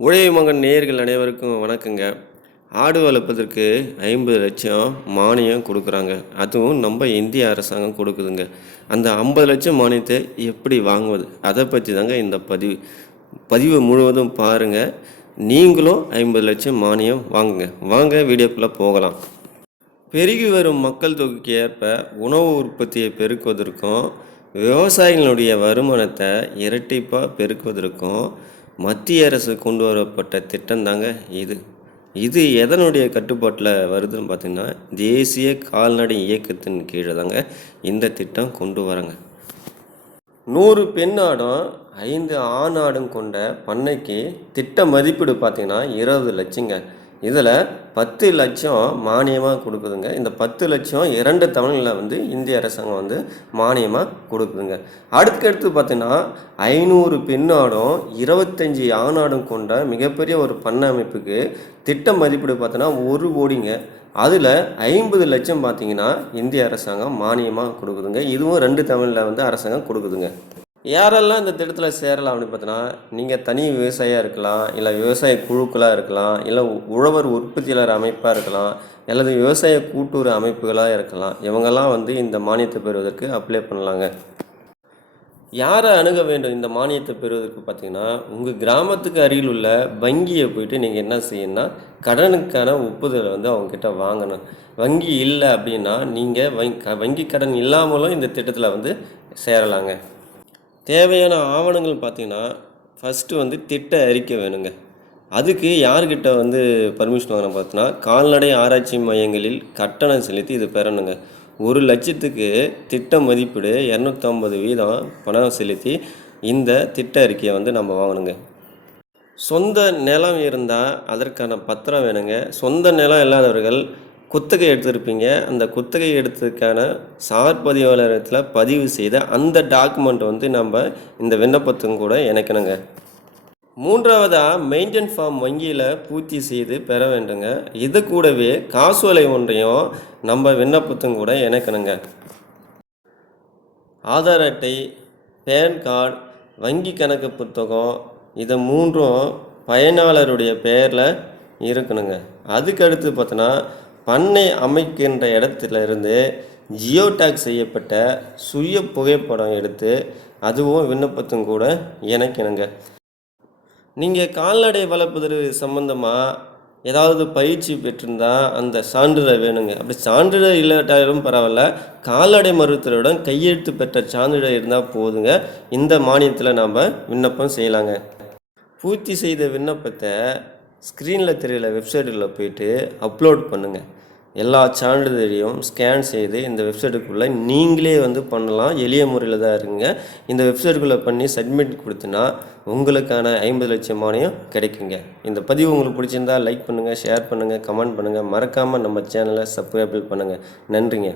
உழவை மகன் நேயர்கள் அனைவருக்கும் வணக்கங்க. ஆடு வளர்ப்பதற்கு ஐம்பது லட்சம் மானியம் கொடுக்குறாங்க. அதுவும் நம்ம இந்திய அரசாங்கம் கொடுக்குதுங்க. அந்த ஐம்பது லட்சம் மானியத்தை எப்படி வாங்குவது? அதை பற்றி தாங்க இந்த பதிவு. பதிவு முழுவதும் பாருங்கள் நீங்களும் ஐம்பது லட்சம் மானியம் வாங்குங்க. வாங்க வீடியோக்குள்ளே போகலாம். பெருகி வரும் மக்கள் தொகைக்கு ஏற்ப உணவு உற்பத்தியை பெருக்குவதற்கும் விவசாயிகளுடைய வருமானத்தை இரட்டிப்பாக பெருக்குவதற்கும் மத்திய அரசு கொண்டு வரப்பட்ட திட்டம் தாங்க இது. இது எதனுடைய கட்டுப்பாட்டில் வருதுன்னு பார்த்தீங்கன்னா தேசிய கால்நடை இயக்கத்தின் கீழே தாங்க இந்த திட்டம் கொண்டு வராங்க. நூறு பெண் ஆடும் ஐந்து ஆண் ஆடும் கொண்ட பண்ணைக்கு திட்ட மதிப்பீடு பார்த்தீங்கன்னா இருபது லட்சங்க. இதில் பத்து லட்சம் மானியமாக கொடுக்குதுங்க. இந்த பத்து லட்சம் இரண்டு தமிழில் வந்து இந்திய அரசாங்கம் வந்து மானியமாக கொடுக்குதுங்க. அடுத்தடுத்து பார்த்தீங்கன்னா ஐநூறு பெண்ணாடும் இருபத்தஞ்சி ஆணாடும் கொண்ட மிகப்பெரிய ஒரு பண்ண அமைப்புக்கு திட்ட மதிப்பீடு பார்த்தோன்னா ஒரு கோடிங்க. அதில் ஐம்பது லட்சம் பார்த்தீங்கன்னா இந்திய அரசாங்கம் மானியமாக கொடுக்குதுங்க. இதுவும் ரெண்டு தமிழில் வந்து அரசாங்கம் கொடுக்குதுங்க. யாரெல்லாம் இந்த திட்டத்தில் சேரலாம் அப்படின்னு பார்த்தோன்னா நீங்கள் தனி விவசாயியாக இருக்கலாம் இல்லை விவசாய குழுக்களாக இருக்கலாம் இல்லை உழவர் உற்பத்தியாளர் அமைப்பாக இருக்கலாம் அல்லது விவசாய கூட்டுறவு அமைப்புகளாக இருக்கலாம் இவங்கெல்லாம் வந்து இந்த மானியத்தை பெறுவதற்கு அப்ளை பண்ணலாங்க. யாரை அணுக வேண்டும் இந்த மானியத்தை பெறுவதற்கு பார்த்தீங்கன்னா உங்கள் கிராமத்துக்கு அருகில் உள்ள வங்கியை போயிட்டு நீங்கள் என்ன செய்யணும்னா கடனுக்கான ஒப்புதலை வந்து அவங்கக்கிட்ட வாங்கணும். வங்கி இல்லை அப்படின்னா நீங்கள் வங்கி கடன் இல்லாமலும் இந்த திட்டத்தில் வந்து சேரலாங்க. தேவையான ஆவணங்கள் பார்த்தீங்கன்னா ஃபஸ்ட்டு வந்து திட்ட அறிக்கை வேணுங்க. அதுக்கு யார்கிட்ட வந்து பர்மிஷன் வாங்கணும் பார்த்தோன்னா கால்நடை ஆராய்ச்சி மையங்களில் கட்டணம் செலுத்தி இது பெறணுங்க. ஒரு லட்சத்துக்கு திட்ட மதிப்பீடு இரநூத்தம்பது வீதம் பணம் செலுத்தி இந்த திட்ட அறிக்கையை வந்து நம்ம வாங்கணுங்க. சொந்த நிலம் இருந்தால் அதற்கான பத்திரம் வேணுங்க. சொந்த நிலம் இல்லாதவர்கள் குத்தகை எடுத்திருப்பீங்க. அந்த குத்தகை எடுத்ததுக்கான சார் பதிவாளரத்தில் பதிவு செய்த அந்த டாக்குமெண்ட் வந்து நம்ம இந்த விண்ணப்பத்துக்கும் கூட இணைக்கணுங்க. மூன்றாவதாக மெயின்டைன் ஃபார்ம் வங்கியில் பூர்த்தி செய்து பெற வேண்டுங்க. இது கூடவே காசோலை ஒன்றையும் நம்ம விண்ணப்பத்தும் கூட இணைக்கணுங்க. ஆதார் அட்டை பேன் கார்டு வங்கி கணக்கு புத்தகம் இதை மூன்றும் பயனாளருடைய பெயரில் இருக்கணுங்க. அதுக்கடுத்து பார்த்தோன்னா பண்ணை அமைக்கின்ற இடத்துல இருந்து ஜியோ டேக் செய்யப்பட்ட சுய புகைப்படம் எடுத்து அதுவும் விண்ணப்பத்தும் கூட இணைக்கணுங்க. நீங்கள் கால்நடை வளர்ப்பதற்கு சம்மந்தமாக ஏதாவது பயிற்சி பெற்றிருந்தால் அந்த சான்றிதழ் வேணுங்க. அப்படி சான்றிதழ் இல்லாட்டாலும் பரவாயில்ல. கால்நடை மருத்துவருடன் கையெழுத்து பெற்ற சான்றிதழ் இருந்தால் போதுங்க. இந்த மானியத்தில் நாம் விண்ணப்பம் செய்யலாங்க. பூர்த்தி செய்த விண்ணப்பத்தை ஸ்க்ரீனில் தெரியல வெப்சைட்டில் போயிட்டு அப்லோட் பண்ணுங்கள் எல்லா சான்றிதழையும் ஸ்கேன் செய்து இந்த வெப்சைட்டுக்குள்ளே நீங்களே வந்து பண்ணலாம். எளிய முறையில் தான் இருக்குங்க. இந்த வெப்சைட்டுக்குள்ளே பண்ணி சப்மிட் கொடுத்தனா உங்களுக்கான ஐம்பது லட்சம் மானியம் கிடைக்குங்க. இந்த பதிவு உங்களுக்கு பிடிச்சிருந்தா லைக் பண்ணுங்கள் ஷேர் பண்ணுங்கள் கமெண்ட் பண்ணுங்கள் மறக்காமல் நம்ம சேனலை சப்ஸ்கிரைபிள் பண்ணுங்கள் நன்றிங்க.